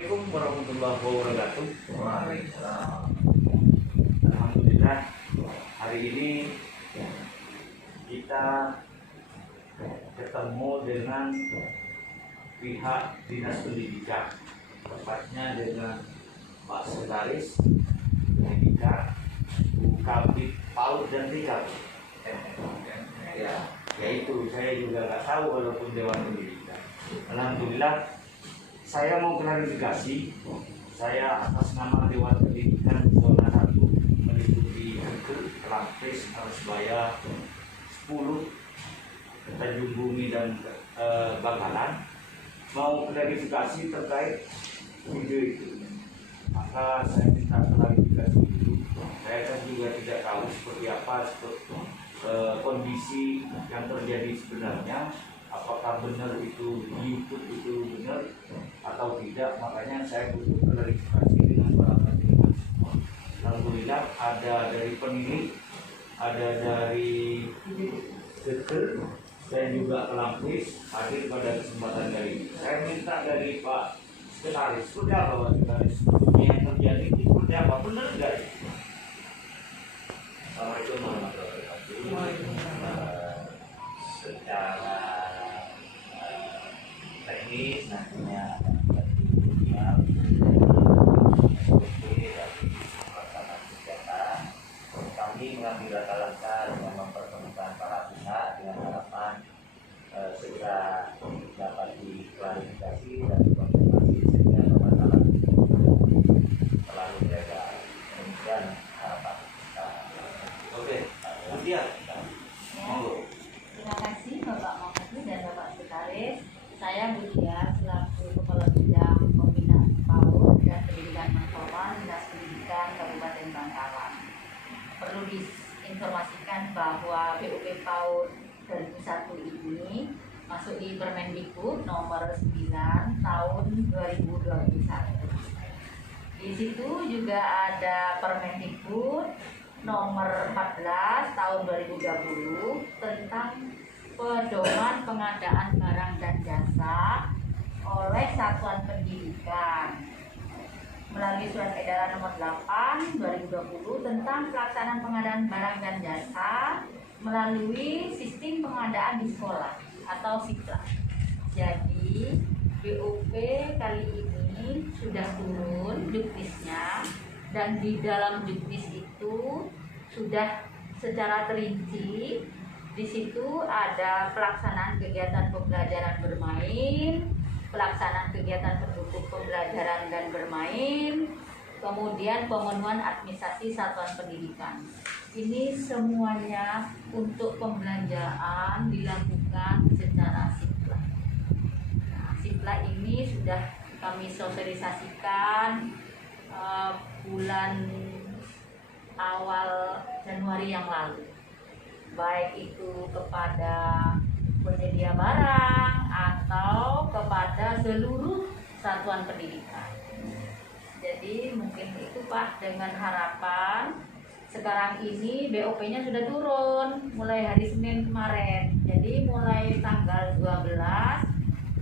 Assalamualaikum warahmatullahi wabarakatuh. Alhamdulillah, hari ini kita ketemu dengan pihak dinas pendidikan, tepatnya dengan Pak Sekretaris Pendidikan Kabid PAUD dan TK. Ya, yaitu saya juga nggak tahu walaupun Dewan Pendidikan. Alhamdulillah, saya mau klarifikasi. Saya atas nama Dewan Pendidikan Zona 1 meliputi Tegal, Kelapis, Arusbaya 10, Tanjung Bumi dan Bangkalan, mau klarifikasi terkait video itu. Maka saya minta klarifikasi dulu. Saya kan juga tidak tahu seperti apa kondisi yang terjadi sebenarnya. Apakah benar itu YouTube itu benar atau tidak? Makanya saya butuh klarifikasi dengan para pendidik. Alhamdulillah, ada dari penilik, ada dari Tegal dan juga Kelapis hadir pada kesempatan kali ini. Saya minta dari Pak Sekretaris, seperti apa Pak Sekretaris? Yang terjadi itu seperti apa? Benar enggak? Assalamualaikum warahmatullahi wabarakatuh. Secara teknis nantinya SOP dari pelaksanaan kegiatan, kami mengambil langkah-langkah dengan mempertemukan para pihak dengan harapan segera dapat diklarifikasi dan dikonfirmasi sehingga permasalahan itu selalu berada. Demikian harapan kita. Oke, kemudian Terima kasih Bapak Muhammad dan Bapak Sekretaris. Saya Budia selaku Kepala Bidang Pembinaan PAUD dan Pendidikan Non-Formal Dinas Pendidikan Kabupaten Bangkalan. Perlu diinformasikan bahwa BUP PAUD 2001 ini masuk di Permendikbud nomor 9 tahun 2021. Di situ juga ada Permendikbud nomor 14 tahun 2020 tentang pedoman pengadaan barang dan jasa oleh satuan pendidikan melalui surat edaran nomor 8 2020 tentang pelaksanaan pengadaan barang dan jasa melalui sistem pengadaan di sekolah atau SIPLA. Jadi BUP kali ini sudah turun juknisnya, dan di dalam juknis itu sudah secara terinci. Di situ ada pelaksanaan kegiatan pembelajaran bermain, pelaksanaan kegiatan pendukung pembelajaran dan bermain, kemudian pemenuhan administrasi satuan pendidikan. Ini semuanya untuk pembelanjaan dilakukan secara SIPLA. Nah, SIPLA ini sudah kami sosialisasikan bulan awal Januari yang lalu, baik itu kepada penyedia barang atau kepada seluruh satuan pendidikan. Jadi mungkin itu Pak, dengan harapan sekarang ini BOP-nya sudah turun mulai hari Senin kemarin. Jadi mulai tanggal 12,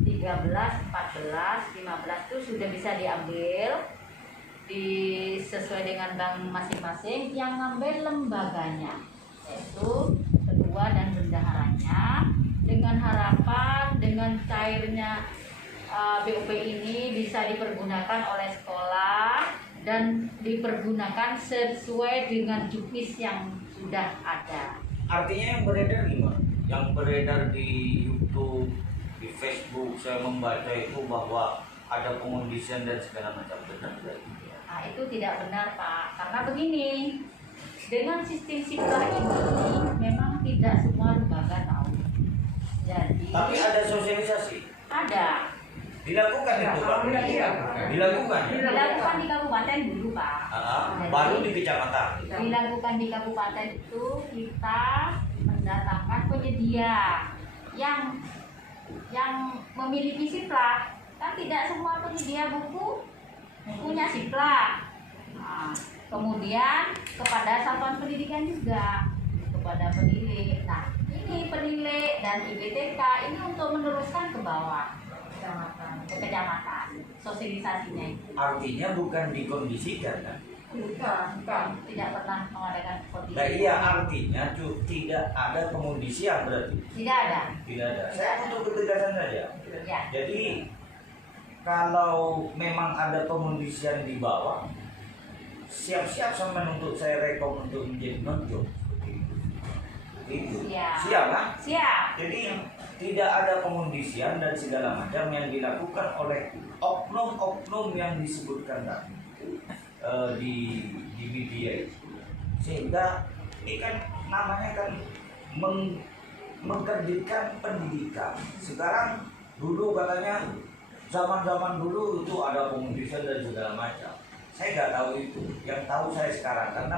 13, 14, 15 itu sudah bisa diambil sesuai dengan bank masing-masing yang ngambil lembaganya, yaitu ketua dan bendaharanya, dengan harapan dengan cairnya BUP ini bisa dipergunakan oleh sekolah dan dipergunakan sesuai dengan juknis yang sudah ada. artinya yang beredar gimana? Yang beredar di YouTube, di Facebook, saya membaca itu bahwa ada pengondisian dan segala macam. Benar nggak? Nah, itu tidak benar Pak, karena begini, dengan sistem SIPLA ini memang tidak semua lembaga tahu. Jadi Tapi ada sosialisasi. ada Dilakukan itu Pak. Dilakukan ya. dilakukan di kabupaten dulu Pak. Baru di kecamatan. Dilakukan di kabupaten itu kita mendatangkan penyedia yang memiliki SIPLA. Kan tidak semua penyedia buku punya SIPLA. Nah, kemudian kepada satuan pendidikan juga, kepada penilik. Nah, ini penilik dan IBTK ini untuk meneruskan ke bawah, ke kecamatan, sosialisasinya itu. Artinya bukan dikondisikan kan? Bukan, tidak pernah mengadakan kondisi. Nah iya, artinya tidak ada pengondisian berarti. Tidak ada. Tidak ada. Saya untuk ketegasan saja. Ya. Jadi kalau memang ada pengondisian di bawah, siap-siap sama untuk saya rekom untuk menjadi nonjok. Itu. Siap. Siap kan? Siap. Jadi tidak ada pengondisian dan segala macam yang dilakukan oleh oknum-oknum yang disebutkan tadi di media itu, sehingga ini kan namanya kan mengkerdilkan pendidikan. Sekarang dulu katanya zaman dulu itu ada pengondisian dan segala macam. Saya nggak tahu itu. Yang tahu saya sekarang karena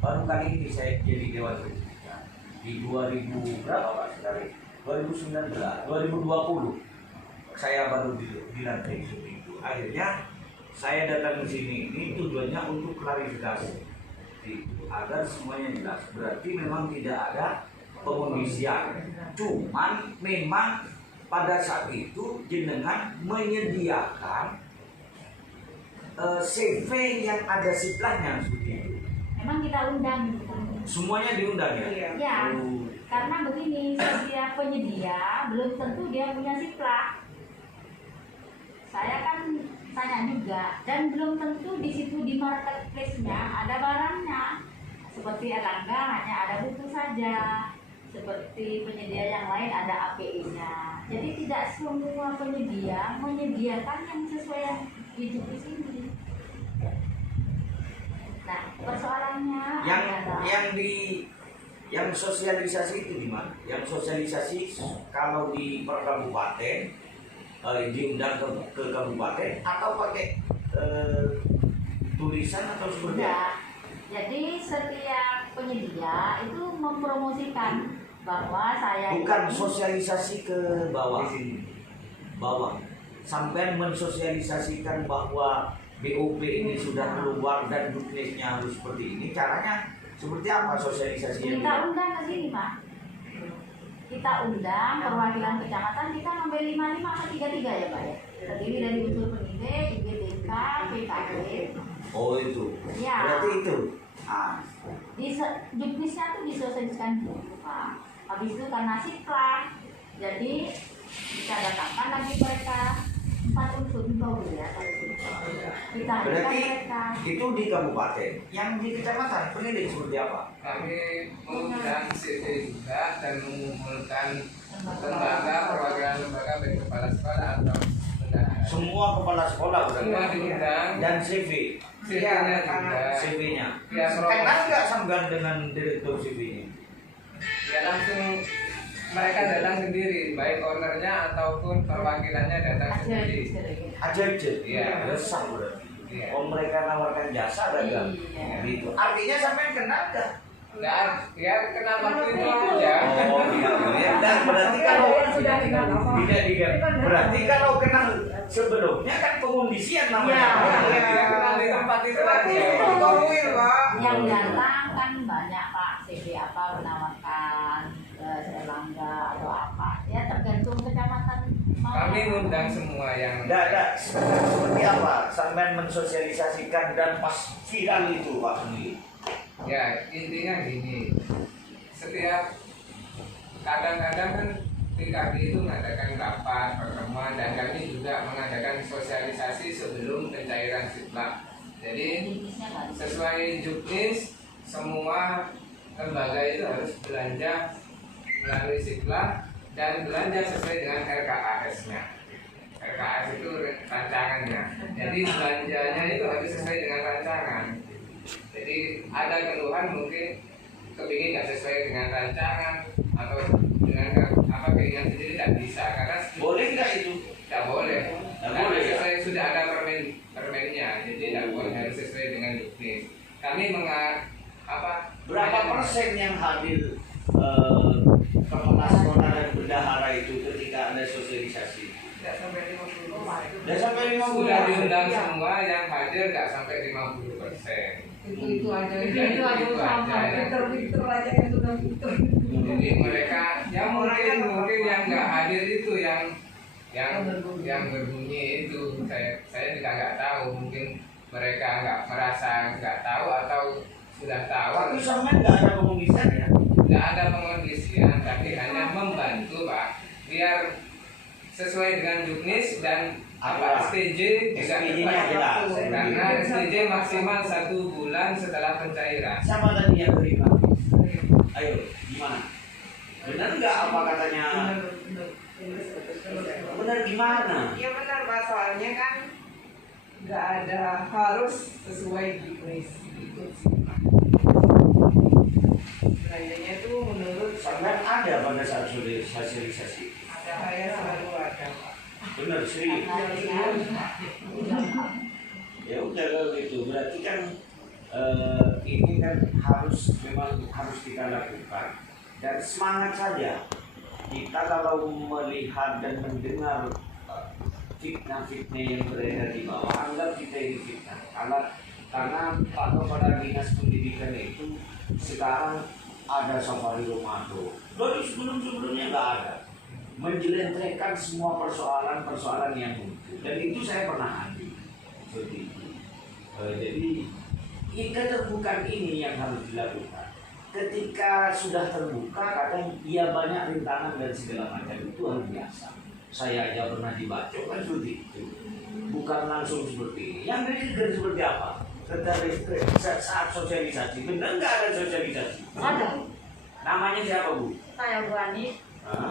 baru kali ini saya jadi Dewan Pendidikan di 2000 berapa Pak sekali? 2019, 2020 saya baru dilantik itu. Akhirnya saya datang ke sini ini tujuannya untuk klarifikasi agar semuanya jelas. Berarti memang tidak ada pengondisian. Cuman memang pada saat itu jenengan menyediakan CV yang ada siplahnya seperti itu. Memang kita undang. Semuanya diundang ya? Ya, karena begini, setiap penyedia belum tentu dia punya siplah. Saya kan tanya juga, dan belum tentu di situ di marketplace-nya ada barangnya. Seperti Erlangga hanya ada buku saja. Seperti penyedia yang lain ada API-nya. Jadi tidak semua penyedia menyediakan yang sesuai yang hidup di sini. Nah, persoalannya yang sosialisasi itu di mana? Yang sosialisasi kalau di per kabupaten diundang ke kabupaten atau pakai tulisan atau seperti apa? Jadi setiap penyedia itu mempromosikan bahwa saya bukan sosialisasi ke bawah. Bawah. Sampai mensosialisasikan bahwa BOP ini sudah keluar dan juknisnya harus seperti ini. Caranya seperti apa sosialisasinya? Kita undang ke sini, Pak. Kita undang perwakilan kecamatan, kita ngambil 55 atau 33 ya, Pak ya. Terdiri dari unsur pendidik, IGTK, PKB. Oh itu. Ya. Berarti itu. Juknisnya tuh disosialisasikan dulu, Pak. Habis itu karena siplah, jadi kita datangkan lagi mereka 4 unsur di bawah ya. Kita berarti mereka. itu di kabupaten. Yang di kecamatan pendidik seperti apa? Kami mengundang CV juga dan mengumpulkan lembaga perwakilan lembaga baik kepala sekolah atau bendahara. Semua kepala sekolah berarti. Semua diundang Dan CV. CV-nya juga. CV-nya. Ya, Kenal nggak sampean dengan direktur CV-nya? Ya langsung mereka datang sendiri, baik ownernya ataupun perwakilannya datang sendiri. Aja. Iya. Resah berarti. Iya. Oh mereka nawarkan jasa dagang. Iya. Gitu. Artinya sampean kenal nggak? Nggak, ya kenal waktu itu aja. Oh gitu ya. Dan berarti kalau tidak dikenal. Berarti kalau kenal sebelumnya kan pengondisian namanya. Ya, kenal di tempat itu aja. Yang datang kan banyak Pak, CV apa menawarkan Erlangga atau apa, ya tergantung kecamatan mau. Kami ngundang semua yang Tidak. Seperti apa? Sampean mensosialisasikan dan pas viral itu Pak sendiri. ya intinya gini, setiap kadang-kadang kan PKB itu mengadakan rapat pertemuan dan kami juga mengadakan sosialisasi sebelum pencairan siplah. Jadi sesuai juknis semua lembaga itu harus belanja melalui siplah dan belanja sesuai dengan RKAS-nya. RKAS itu rancangannya. Jadi belanjanya itu harus sesuai dengan rancangan. Jadi ada keluhan mungkin kepingin nggak sesuai dengan rancangan atau dengan apa keinginan sendiri tidak bisa karena Boleh nggak itu? tidak boleh. Karena boleh, ya? sesuai sudah ada permennya, jadi tidak boleh harus sesuai dengan juknis. Kami Berapa persen yang hadir kepala sekolah dan bendahara itu ketika ada sosialisasi? tidak sampai 50%. Dan sampai 50%. Sudah diundang semua yang hadir nggak sampai 50%. Itu aja Itu sama aja. pinter aja yang sudah pinter. Jadi mereka yang mungkin yang nggak hadir itu yang yang berbunyi itu saya juga nggak tahu, mungkin mereka nggak tahu atau sudah tahu. Tapi semen nggak ada pengungsian ya? Nggak ada pengondisian, tapi hanya membantu Pak, biar sesuai dengan juknis dan apa STJ juga STJ-nya jelas. karena STJ maksimal 1 bulan setelah pencairan. Siapa tadi yang terima? Ayo, gimana? Benar nggak apa katanya? Benar gimana? Iya benar Pak, soalnya kan nggak ada harus sesuai juknis itu sih Pak. Belanjanya itu menurut Semen ada pada saat sosialisasi. ada saya selalu ada Pak. Benar serius. Ya udah kalau gitu berarti kan ini kan memang harus kita lakukan dan semangat saja. Kita kalau melihat dan mendengar fitnah-fitnah yang beredar di bawah, anggap kita ini fitnah. Karena pada dinas pendidikan itu sekarang ada safari Ramadan. Dari sebelumnya nggak ada. Menjelentrekan semua persoalan yang muncul. Dan itu saya pernah hadir seperti itu. Jadi keterbukaan ini yang harus dilakukan. Ketika sudah terbuka, kadang ia banyak rintangan dan segala macam, itu hal biasa. Saya aja pernah dibacok kan seperti itu. Bukan langsung seperti ini. Yang dikejar seperti apa? Saat sosialisasi, benar nggak ada sosialisasi? Ada. Namanya siapa Bu? Saya Bu Ani,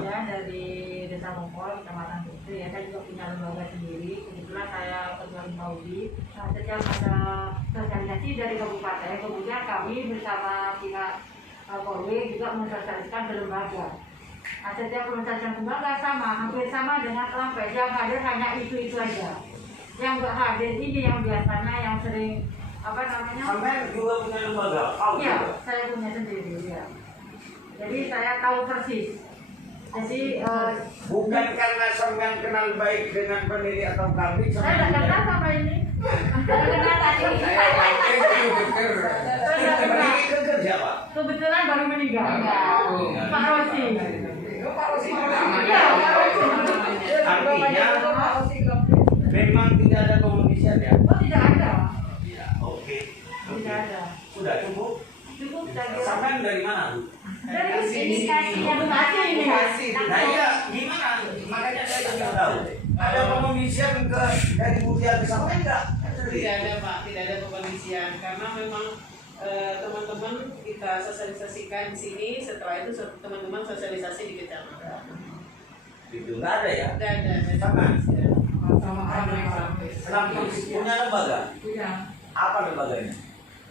ya dari Desa Mongkol, Kecamatan Putri. Ya, saya juga punya lembaga sendiri. Kebetulan saya ketua Maudi. Nah, setiap ada sosialisasi dari kabupaten, kemudian kami bersama pihak Polri juga mensosialisasikan ke lembaga. Nah, setiap sosialisasi lembaga hampir sama dengan lampai. Yang hadir hanya itu aja. Yang nggak hadir ini yang biasanya yang sering Sampai juga punya lembaga, iya, saya punya sendiri ya. Jadi saya tahu persis. Jadi bukan karena sampean kenal baik dengan pendiri atau kami. saya tidak kenal sama ini. Saya kenal tadi. Saya yakin itu betul. Pendiri kerja siapa? Kebetulan baru meninggal. Pak Rosi. Pak Rosi. Iya, Pak Rosi. Artinya memang tidak ada komunikasi ya? Oh, tidak ada. Ya, oke. Tidak ada. Sudah cukup. Cukup saja. Sampean dari mana Bu? Dari sini kasihnya Bekasi ini. Nah iya, gimana? Makanya saya ingin tahu. Ada pengomisian dari Mutia ke sampean enggak? Tidak ada Pak, tidak ada pengkondisian karena memang teman-teman kita sosialisasikan di sini, setelah itu teman-teman sosialisasi di kecamatan. Itu enggak ada ya? Tidak ada. Sama. Sama ada Kenapa? Punya lembaga? punya Apa lembaganya?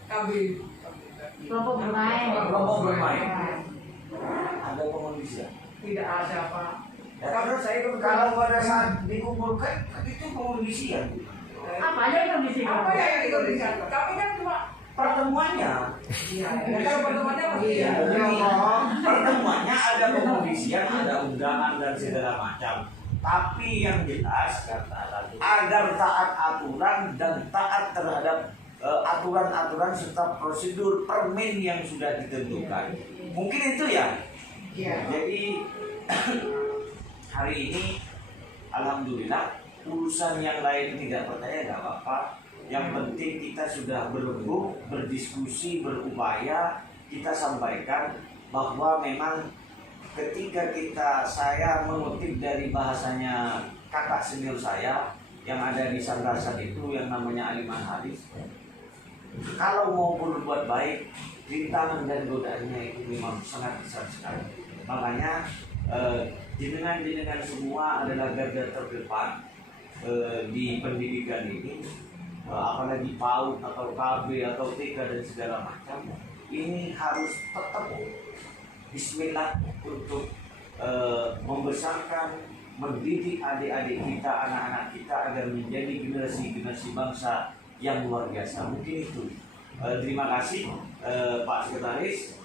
KB. Kelompok bermain. Kelompok bermain. Ada pengondisian? Tidak ada Pak. Ya, karena saya kalau pada saat dikumpulkan itu pengondisian. Apa aja yang kondisi? Apa ya yang dikondisikan? Kami kan cuma Pertemuannya. iya. Ya kalau pertemuannya pasti Iya, ya. pertemuannya ada pengondisian, ada undangan dan segala macam. Tapi yang jelas agar taat aturan dan taat terhadap aturan-aturan serta prosedur permen yang sudah ditentukan. Mungkin itu ya. Iya. Jadi hari ini alhamdulillah urusan yang lain tidak percaya nggak apa-apa. Yang penting kita sudah berembuk, berdiskusi, berupaya kita sampaikan bahwa memang ketika saya mengutip dari bahasanya kakak senior saya yang ada di Sandasan itu yang namanya Aliman Haris, kalau mau berbuat baik, rintangan dan godaannya itu memang sangat besar sekali. Makanya jenengan semua adalah garda terdepan di pendidikan ini, apalagi PAUD atau KB atau TK dan segala macam. Ini harus tetap bismillah untuk membesarkan, mendidik adik-adik kita, anak-anak kita agar menjadi generasi bangsa yang luar biasa. Mungkin itu. Terima kasih Pak Sekretaris,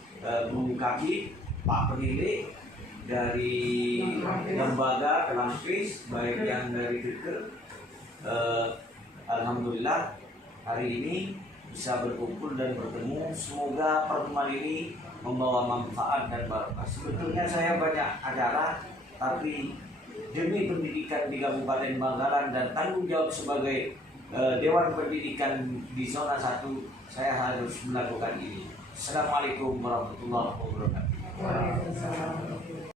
Bu Kaki, Pak Penilik dari lembaga Kelampis, baik yang dari Deker. Alhamdulillah hari ini bisa berkumpul dan bertemu. Semoga pertemuan ini membawa manfaat dan barokah. Sebetulnya saya banyak acara, tapi demi pendidikan di Kabupaten Bangkalan dan tanggung jawab sebagai Dewan Pendidikan di zona 1, saya harus melakukan ini. Assalamualaikum warahmatullahi wabarakatuh. Waalaikumsalam.